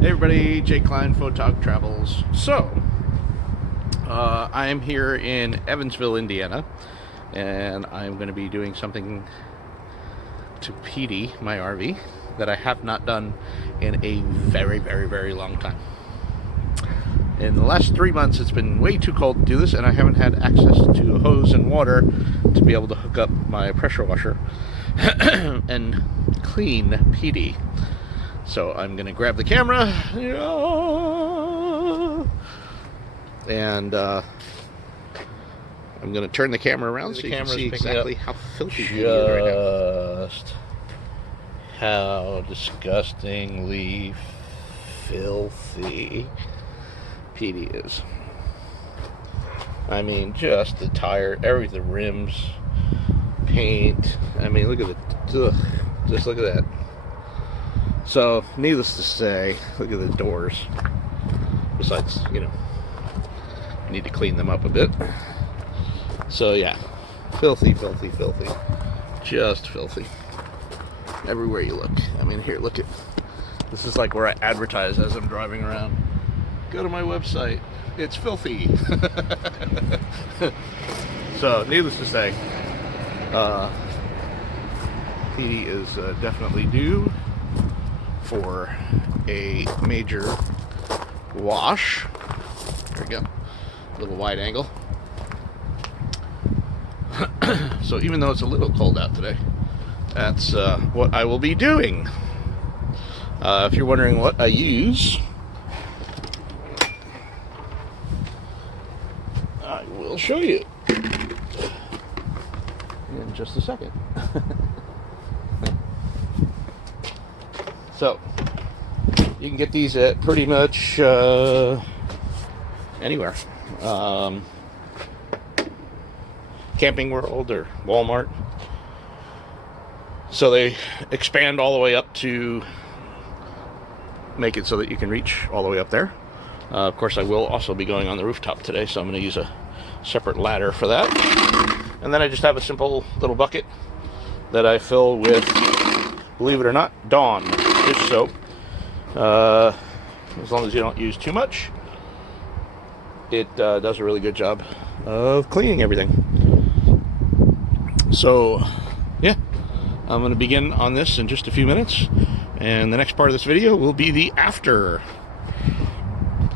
Hey everybody, Jake Klein, Photog Travels. So, I am here in Evansville, Indiana, and I'm going to be doing something to petey my RV that I have not done in a very, very, very long time. In the last 3 months, it's been way too cold to do this, and I haven't had access to a hose and water to be able to hook up my pressure washer and clean petey. So I'm going to grab the camera, and I'm going to turn the camera around so you can see exactly how filthy petey is right now. Just how disgustingly filthy petey is. I mean, just the tire, the rims, paint. I mean, look at it. Just look at that. So, needless to say, look at the doors. Besides, I need to clean them up a bit. So, yeah. Filthy, filthy, filthy. Just filthy. Everywhere you look. I mean, here, look at... This is like where I advertise as I'm driving around. Go to my website. It's filthy. So, needless to say, petey is definitely due for a major wash. There we go. A little wide angle. So even though it's a little cold out today, that's what I will be doing. If you're wondering what I use, I will show you in just a second. So, you can get these at pretty much anywhere. Camping World or Walmart. So they expand all the way up to make it so that you can reach all the way up there. Of course, I will also be going on the rooftop today, so I'm going to use a separate ladder for that. And then I just have a simple little bucket that I fill with, believe it or not, Dawn dish soap. As long as you don't use too much, it does a really good job of cleaning everything. So, yeah, I'm going to begin on this in just a few minutes, and the next part of this video will be the after.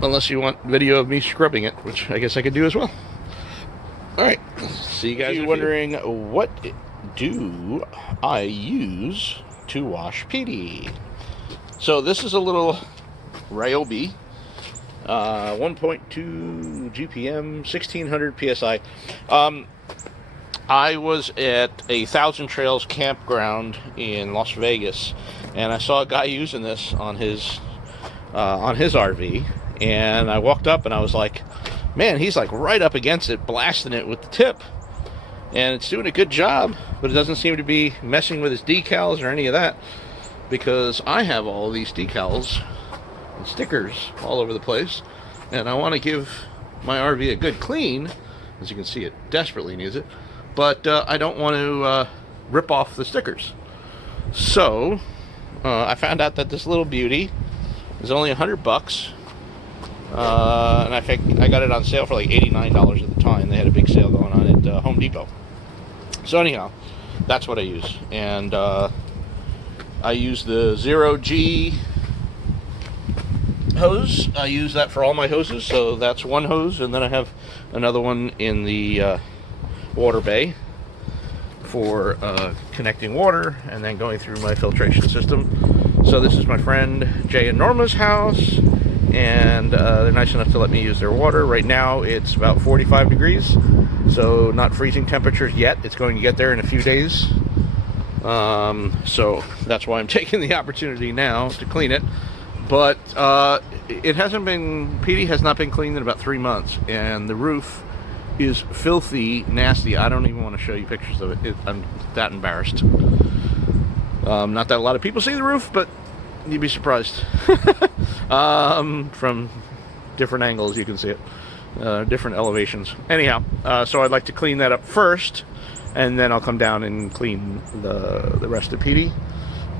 Unless you want video of me scrubbing it, which I guess I could do as well. Alright, so you guys are wondering, what do I use to wash petey? So this is a little Ryobi, 1.2 GPM, 1600 PSI. I was at a Thousand Trails campground in Las Vegas, and I saw a guy using this on his RV, and I walked up and I was like, man, he's like right up against it, blasting it with the tip, and it's doing a good job, but it doesn't seem to be messing with his decals or any of that, because I have all of these decals and stickers all over the place, and I want to give my RV a good clean. As you can see, it desperately needs it, but I don't want to rip off the stickers. So I found out that this little beauty is only $100, and I got it on sale for like $89 at the time. They had a big sale going on at Home Depot. So anyhow, that's what I use, and I use the 0G hose. I use that for all my hoses, so that's one hose, and then I have another one in the water bay for connecting water and then going through my filtration system. So this is my friend Jay and Norma's house, and they're nice enough to let me use their water. Right now it's about 45 degrees, so not freezing temperatures yet. It's going to get there in a few days. So that's why I'm taking the opportunity now to clean it. But it hasn't been, petey has not been cleaned in about 3 months, and the roof is filthy nasty. I don't even want to show you pictures of it. I'm that embarrassed. Not that a lot of people see the roof, but you'd be surprised. From different angles you can see it, different elevations. Anyhow, so I'd like to clean that up first, and then I'll come down and clean the rest of petey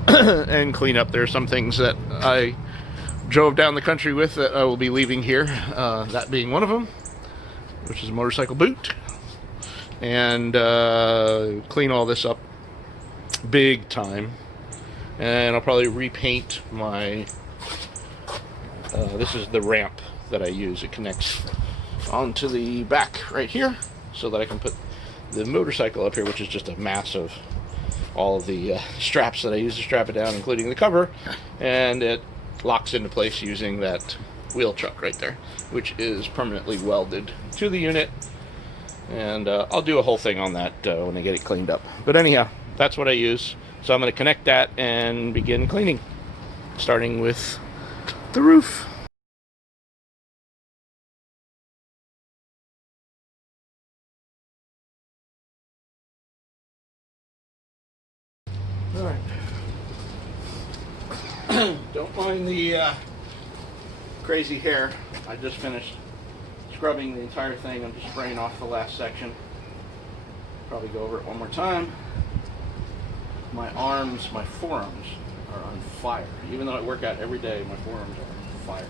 and clean up. There are some things that I drove down the country with that I will be leaving here. That being one of them, which is a motorcycle boot. And clean all this up big time. And I'll probably repaint my... this is the ramp that I use. It connects onto the back right here so that I can put the motorcycle up here, which is just a mass of all of the straps that I use to strap it down, including the cover, and it locks into place using that wheel chuck right there, which is permanently welded to the unit. And I'll do a whole thing on that when I get it cleaned up. But anyhow, that's what I use. So I'm going to connect that and begin cleaning, starting with the roof. All right. Don't mind the crazy hair. I just finished scrubbing the entire thing. I'm just spraying off the last section. Probably go over it one more time. My arms, my forearms are on fire. Even though I work out every day, my forearms are on fire.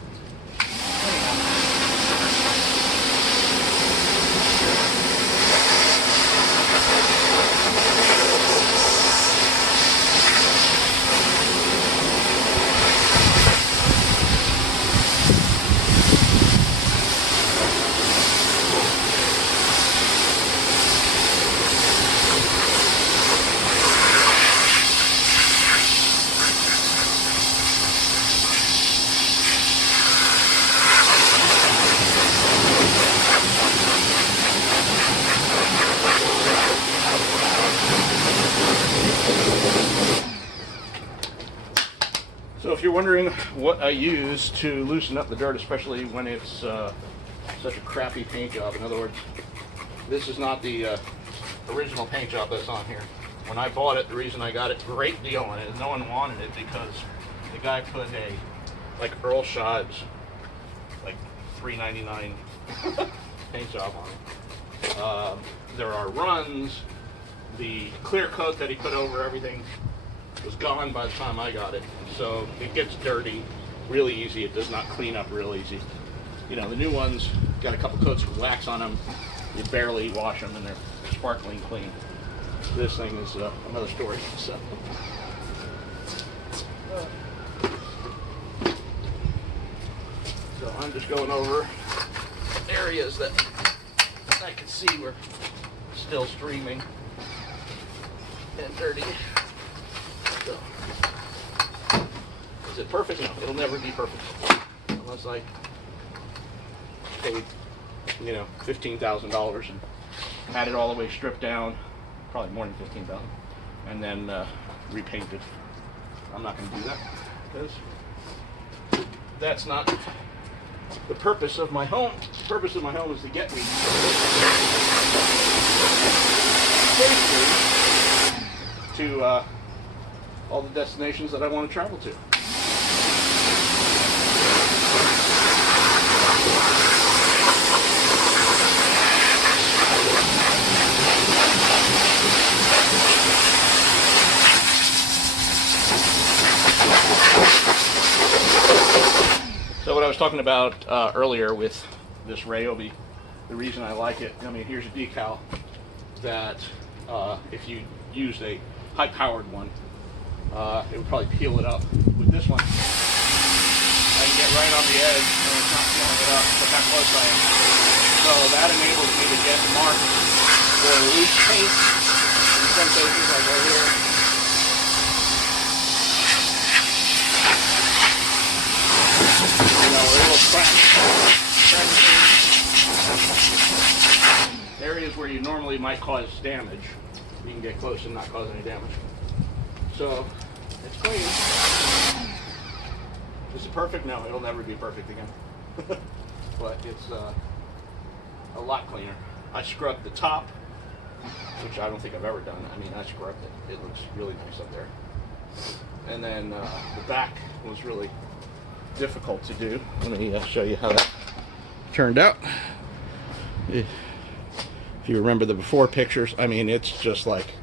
So if you're wondering what I use to loosen up the dirt, especially when it's such a crappy paint job, in other words, this is not the original paint job that's on here. When I bought it, the reason I got a great deal on it is no one wanted it because the guy put a, like Earl Shod's, like $3.99 paint job on it. There are runs. The clear coat that he put over everything was gone by the time I got it, so it gets dirty really easy. It does not clean up real easy. You know, the new ones got a couple coats of wax on them. You barely wash them and they're sparkling clean. This thing is another story. So I'm just going over areas that I can see were still streaming and dirty. So, is it perfect? No, it'll never be perfect unless I paid, you know, $15,000 and had it all the way stripped down, probably more than $15,000, and then repainted. I'm not going to do that because that's not the purpose of my home. The purpose of my home is to get me safely to all the destinations that I want to travel to. So what I was talking about earlier with this Ryobi, the reason I like it, I mean, here's a decal that if you used a high-powered one, it would probably peel it up. With this one, I can get right on the edge and it's not peeling it up. Look how close I am. So that enables me to get marks for loose paint in some cases, like right here. You know, a little crack. Areas where you normally might cause damage, you can get close and not cause any damage. So, it's clean. Is it perfect? No, it'll never be perfect again. But it's a lot cleaner. I scrubbed the top, which I don't think I've ever done. I mean, I scrubbed it. It looks really nice up there. And then the back was really difficult to do. Let me show you how that turned out. If you remember the before pictures, I mean, it's just like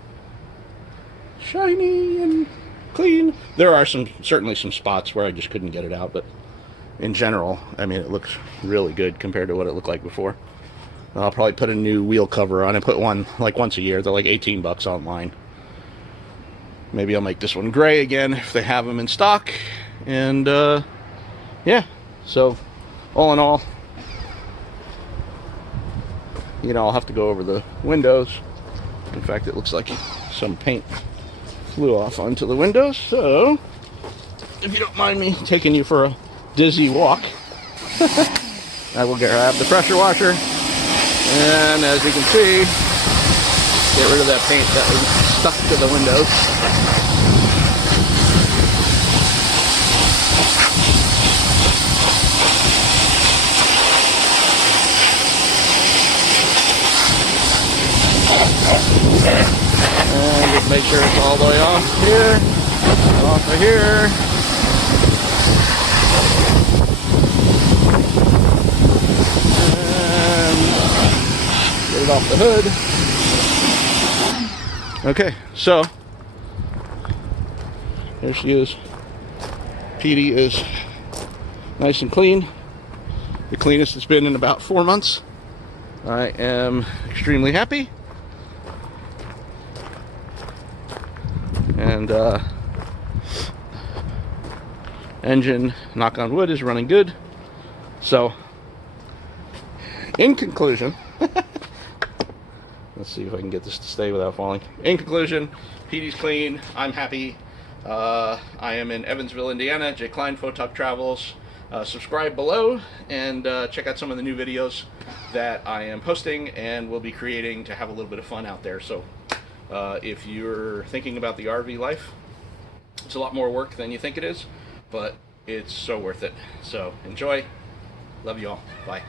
shiny and clean. There are certainly some spots where I just couldn't get it out, but in general, I mean, it looks really good compared to what it looked like before. I'll probably put a new wheel cover on. I put one like once a year. They're like 18 bucks online. Maybe I'll make this one gray again if they have them in stock. And yeah, so all in all, you know, I'll have to go over the windows. In fact, it looks like some paint flew off onto the windows. So if you don't mind me taking you for a dizzy walk, I will grab the pressure washer, and as you can see, get rid of that paint that was stuck to the windows. And just make sure it's all the way off here, off of here. And get it off the hood. Okay, so here she is. Petey is nice and clean. The cleanest it's been in about 4 months. I am extremely happy. And engine, knock on wood, is running good. So, in conclusion, let's see if I can get this to stay without falling. In conclusion, Petey's clean. I'm happy. I am in Evansville, Indiana. Jay Klein, Photog Travels. Subscribe below and check out some of the new videos that I am posting and will be creating to have a little bit of fun out there. So if you're thinking about the RV life, it's a lot more work than you think it is, but it's so worth it. So enjoy. Love you all. Bye.